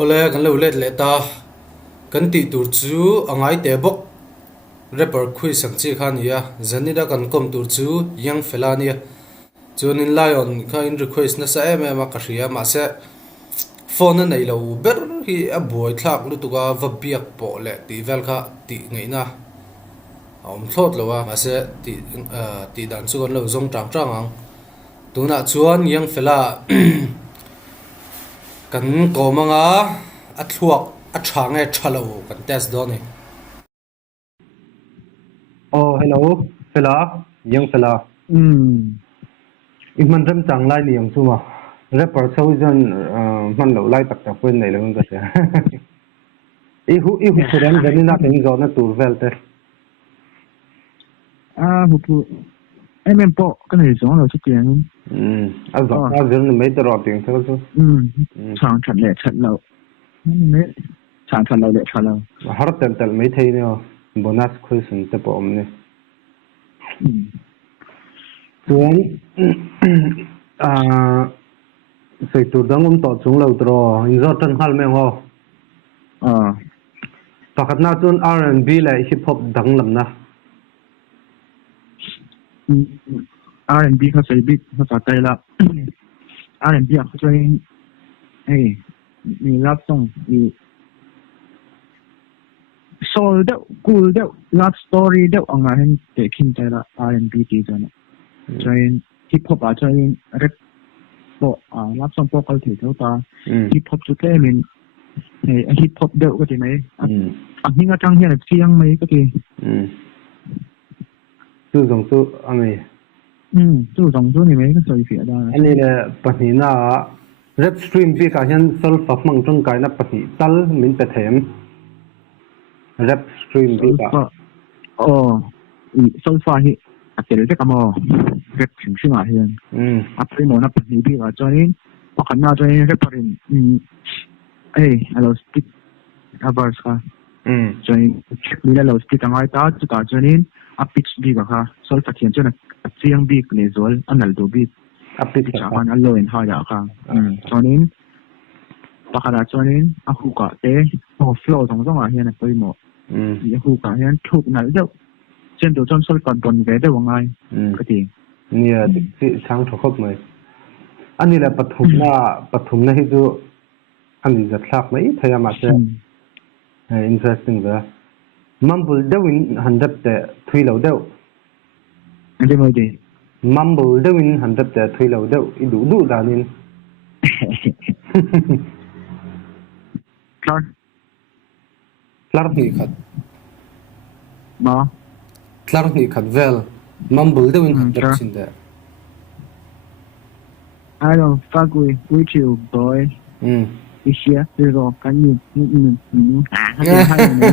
ole kan lo let le ta kan ti tur chu angai te bok rapper khui sang chi khan ya zanida kan kom tur chu yang felania chunin lion kha in request na sa em em ka ria ma se phone na nei lo ber hi a boy thlak lu tuka va biak po le ti vel kha ti ngei na om thot lo wa ma se ti dan chu kon lo zong tang tang ang tuna chuan yang fela kan ko manga a thuak a thange thalo kan test do ni Oh, hello, fela, young fela. Iman ram chang lai ni yang suma. Rapper saujan man lo lai tak tak pun nei lo ngka sia. Ihu suran jani na teng zona tur vel te. Hupu em po cái này giống là chút tiền. Azir ni mai tro ting sa chu. Chang chat lâu. Mấy chang lâu để chat lâu. Har tel mai thei ne bonus khoi sun te po om ne. Chuan soi tur dang to chung lo tro in zo tan hal me ho. Pakat na chun R&B le hip hop dang lam na. R&B เขาใช้บีทภาษาไทยละ R&B เขาใช้มีรับส่งมีโซลเดวกูลเดวรับสตอรี่เดวอ่างเห็นเด็กขินใจละ R&B ที่จะนะใช้ฮิปฮอปใช้เรปโปรับส่งโปรกันถือเท่าตาฮิปฮอปสุดแท้เป็นฮิปฮอปเดวก็ได้ไหมอันนี้ก็จังเห็นเสียงไหมก็ได้ตู้สองตู้อะไรตู้สองตู้นี่ไหมก็ใส่เสียได้อันนี้เนี่ยปัจจุบันเรปสตรีมพี่การเห็นโซลฟักมังจงกายนับปัจจุบันตัลมินเปเทมเรปสตรีมพี่การโซลฟ้าที่อัดเสร็จแล้วก็มาเรปถึงช่วงอะไรอัดไปหมดนับปัจจุบันพี่การจอยนี้พอขันหน้าจอยนี้เรปปรินเราสติ๊กอับบาร์สค่ะจอยเช็คนี่แล้วเราสติ๊กตั้งไว้ตาจุดตาจอยนี้อัพพิชบีก็ค่ะโซลฟักเขียนจนเสียงบีกเลยโซลอันนั้นตัวบีอัพพิชจากวันอันโลนหายาค่ะจอยนี้ปากกาจอยนี้อัพหูกะเต้โอ้ฟลอว์สองอะไรเนี่ยไปหมดอัพหูกะเนี่ยถูกนั่นเดียวเช่นตัวจนโซลก่อนบนเวได้ว่าไงก็ดีเนี่ยที่ช่างถูกครบไหมอันนี้แหละปฐมนะที่ดูอันนี้จะทักไหมพยายามจะinteresting เลยMumble เดวินหันดับแต่ทุยเหลาเดวอันนี้ไม่ดี Mumble เดวินหันดับแต่ทุยเหลาเดวอีดูดานินClark ni khat มา Clark ni khat vel Mumble de win han dap chin da I don't fuck with you boy Isya pero kanyu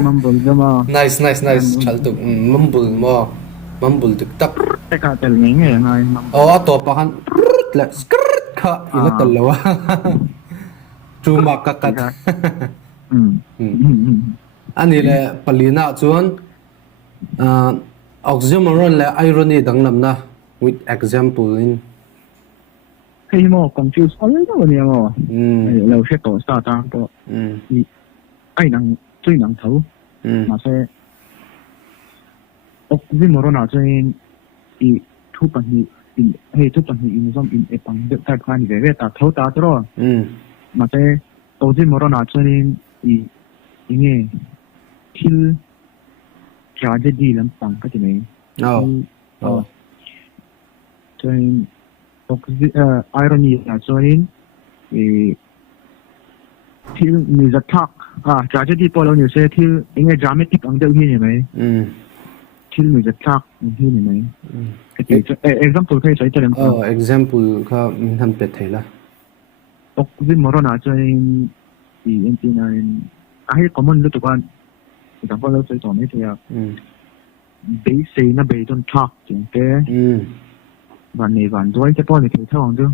Mumble mo Nice chal tu Mumble tuk tak teka tel nge ngai to pa han la skirt kha ila talawa chuma kakat ani le palina chuan oxymoron le irony danglam na with example in hey mo confuse all đó ni mo lâu sẽ tổ sa ta to ai năng最能头mà sẽ oxymoron à chơi i thu bản hi hey thu bản hi in som in e pang de ta khan ve ve ta thau ta tro mà sẽ oxymoron à chơi i nghe kill tragedy lắm bằng cái gì chơi irony là cho nên thì người giật thắc tragedy bao lâu nhiều sẽ thì nghe dramatic ang đâu như này thì người giật thắc như này example cái gì cho em example ka min han pe thela oxymoron à cho nên thì em tin là cái common lúc tụi con example lâu chơi trò mấy thì base say nó base on talk chính cáiวันนี้วันด้วยจะป้อนในที่ท่องด้วย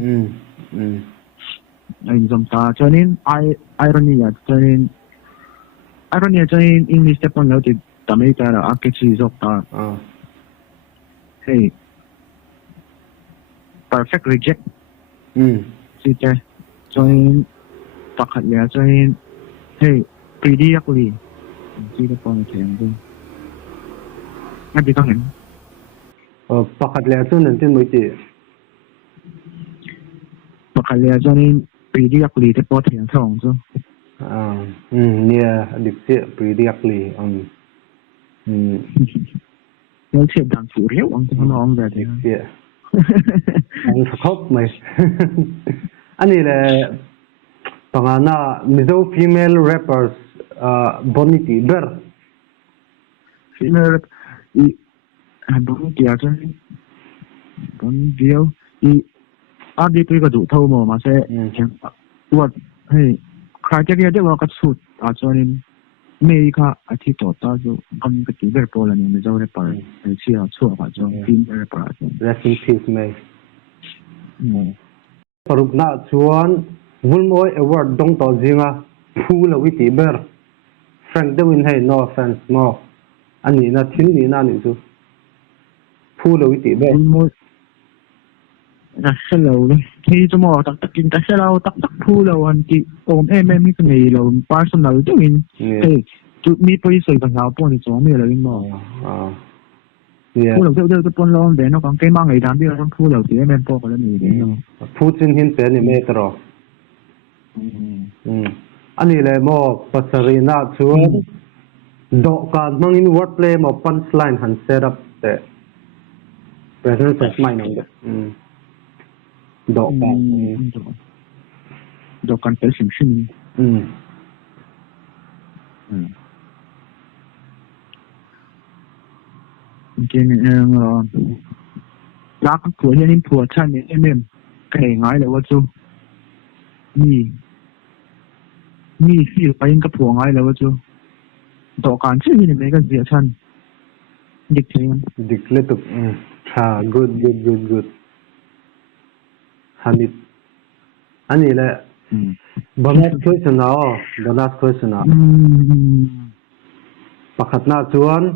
อันจำตาฉะนั้นirony อ่ะฉะนั้น irony ฉะนั้น English จะป้อนแล้วที่ทำให้แต่ละอักเสบจบตาเฮ้ perfect reject สิเจ้ฉะนั้นปากขัดยาฉะนั้น hey pretty ugly chỉ có con thèm thôi anh đi con hình pakhat le chu nan tin moi ti pakhat le cho nên pretty ugly thì có thèm thong chứ nia dik che pretty ugly nếu thiệt đang chịu réo ông không nói về thì yeah ang khóc mai ani le pangana mizo female rappers bonity ber female i bon dia cho bon dia i adi tôi có đủ thâu mà sẽ chẳng what hey khai cái gì đó cái suit cho nên mấy cái thì tổ ta जो हम cái tiếng Việt là mình जो rapper thì chỉ là chua và cho phim rapper rest in peace mai parukna chuan vulmoi award dong to jinga phula witi ber frank dewin hey no offense mo ani na thil ni na ni chu phula witi ber vulmoi đặt xe lầu đấy thì cho mò tắc tắc kinh tắc xe lầu tắc tắc phu lầu anh chị ôm em cái này lầu personal chứ mình hey chút mi bây giờ bằng áo bọn thì chỗ mi là mình mò phu lầu theo cái bọn lo để nó còn cái mang ngày đám đi là phu lầu thì em bỏ cái này đấy nó phu chin hin pe ni me tro ani le mo pasarina chuan do ka mangin wordplay mo punchline han set up te present of mind on the độ cần phải xem xem cái này lá cái của hiện phù chân này em cái ngay là what chú mi phi phải cái phù ngay là what chú độ cần chứ này mấy cái gì chân dịch thêm dịch liên tục good Hamid ani le bonus question na pakhatna chuan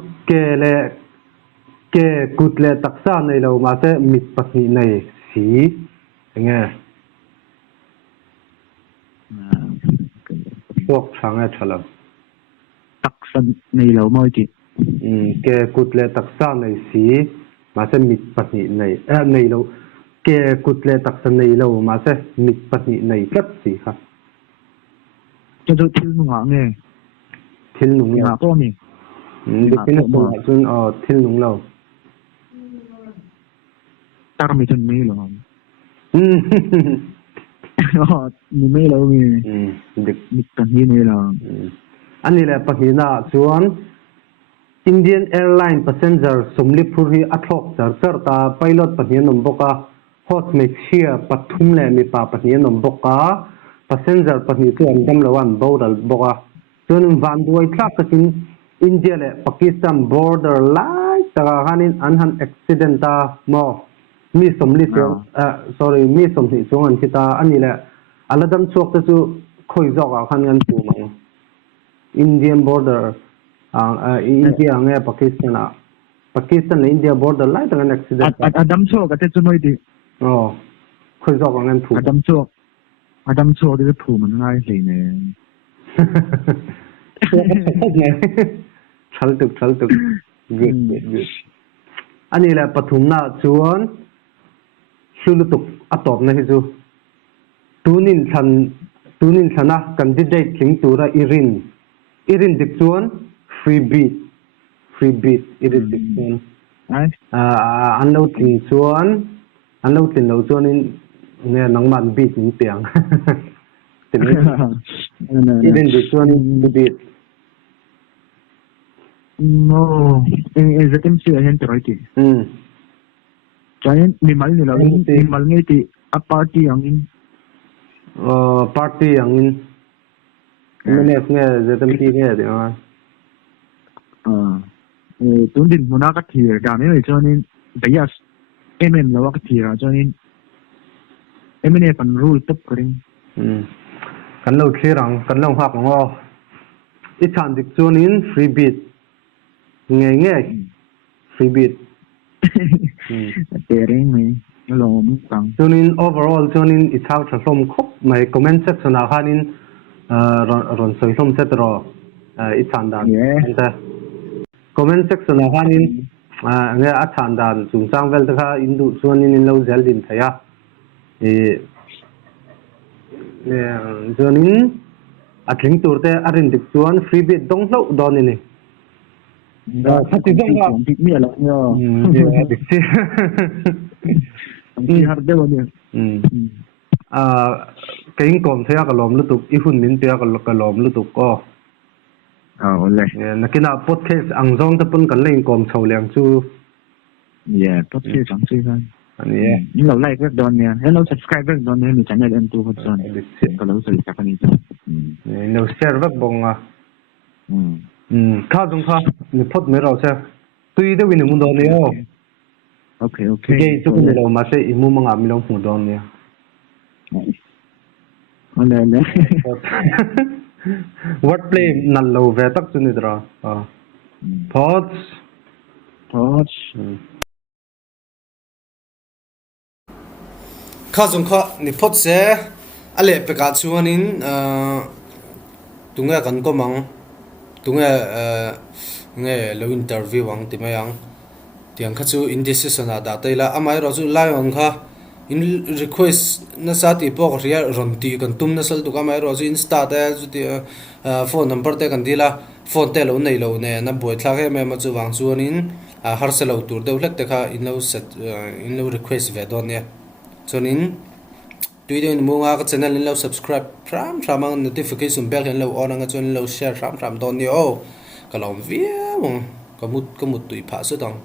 ke kutle taksa nei lo ma se mit pahni nei si nge pok thanga thala taksa nei lo moi ti ke kutle taksa nei si ma se mit pahni nei nei lo ke kutle taksa nei lo ma se mit pahni nei kat si kha cho thil nung nghe thil nung ya po mi dipin po chun thil nung lo tar mi chun mi lo mi mi lo mi dik mit pahni nei lo ani le pahina chuan Indian Airline passenger somlipur hi athok char ta pilot pahni nom boka host mexia pathum le mi pa pahni nom boka passenger pahni tu andam lawan bodal boka chun van duai thlak takin India le Pakistan border lai ta hanin anhan accident ta mo mi somli mi somni chung an kita ani le aladam chok ta chu khoi jok a khan ngan tu ma Indian border India nge Pakistan le India border lai ta an accident adam chok ka te chu noi di khoi jok ngan tu adam chok de thu man ngai hlei ne chaltuk good ani la pathumna chuan sulutuk atop na hi chu tunin thana candidate thing tura irin dik chuan free beat irin dik chuan anlo tin lo chuan in ne nangman beat ning piang irin dik chuan beat no is it MC ahen teroi Jangan nimal nila nimal ngay ti a party ang in party ang in minutes nga ZMT nga di ba tun din muna ka tier dami ay cho nên bias lawa ka tier cho nên pan rule top ka rin kan lo thirang kan lo hak ngo I chan dik chuanin free beat nge free beat Tering mai lo mu tang chuanin overall chuanin I thau tha hlom khop mai comment section a khanin ron soi som set ro I chan dan anta comment section a hanin nge a chan dan chung sang vel ta kha indu chuanin in lo zel din thaya e ne zonin atling turte arin dik chuan free bit dong lo don ni khati dong la bit mi ala yo dik si ang har de lo ni kain kom thaya ka lom lu tuk I hun min te ka lom lu tuk ko ole nakina podcast ang zong ta pun kan lein kom chho liang chu podcast ang chi kan ani ni lo like rek don ya hello subscribe rek don ni channel em tu hot zone ka lo sel ka ni no share vak bonga kha dung kha ni phot me ro se tui de win mu don yo okay ge chu ni lo ma se imu manga mi lo mu don ya ole wordplay nal lo ve tak chu ni dra thoughts kha jong kha ni phot se ale pe ka chuanin tunga kan ko mang tunga nge lo interview ang ti mayang tiang kha chu indecision da taila amai ro chu lion kha in request na sa ti pok ria ron ti kan tum na sal tu ka mai ro chu insta ta chu ti phone number te kan dila phone te lo nei lo ne na boi thla he me ma chu wang chuanin har se lo tur deuh hlek te kha in lo set in lo request ve don ne chuanin Twitter in munga ka channel in lo subscribe from notification bell in lo on nga chuan lo share from don ni o kalom viam kamut tui pha su dong